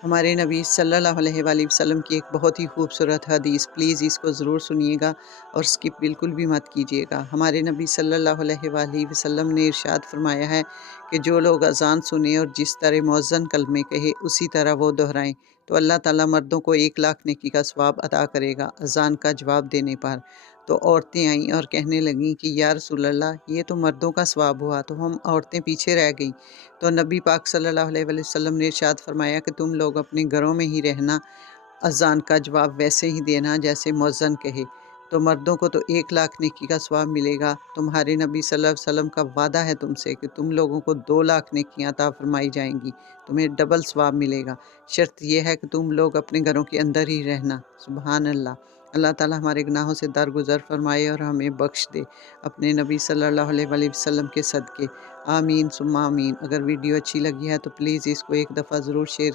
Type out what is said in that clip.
हमारे नबी सल्लल्लाहु अलैहि वसल्लम की एक बहुत ही खूबसूरत हदीस, प्लीज़ इसको ज़रूर सुनिएगा और स्किप बिल्कुल भी मत कीजिएगा। हमारे नबी सल्लल्लाहु अलैहि वसल्लम ने इरशाद फरमाया है कि जो लोग अज़ान सुने और जिस तरह मुअज़्ज़िन कलमे कहे उसी तरह वो दोहराएं, तो अल्लाह ताला मर्दों को 1 लाख नेकी का सवाब अता करेगा अज़ान का जवाब देने पर। तो औरतें आईं और कहने लगीं कि या रसूल अल्लाह, ये तो मर्दों का सवाब हुआ, तो हम औरतें पीछे रह गईं। तो नबी पाक सल्लल्लाहु अलैहि वसल्लम ने इरशाद फरमाया कि तुम लोग अपने घरों में ही रहना, अज़ान का जवाब वैसे ही देना जैसे मुअज़्ज़िन कहे, तो मर्दों को तो 1 लाख नेकी का सवाब मिलेगा। तुम्हारे नबी सल्लल्लाहु अलैहि वसल्लम का वादा है तुमसे कि तुम लोगों को 2 लाख नेकियां अता फरमाई जाएंगी, तुम्हें डबल सवाब मिलेगा। शर्त यह है कि तुम लोग अपने घरों के अंदर ही रहना। सुबहान अल्लाह। अल्लाह ताला हमारे गुनाहों से दरगुजर फरमाए और हमें बख्श दे अपने नबी सल्लल्लाहु अलैहि वसल्लम के सदके। आमीन सुम्मा आमीन। अगर वीडियो अच्छी लगी है तो प्लीज़ इसको एक दफ़ा ज़रूर शेयर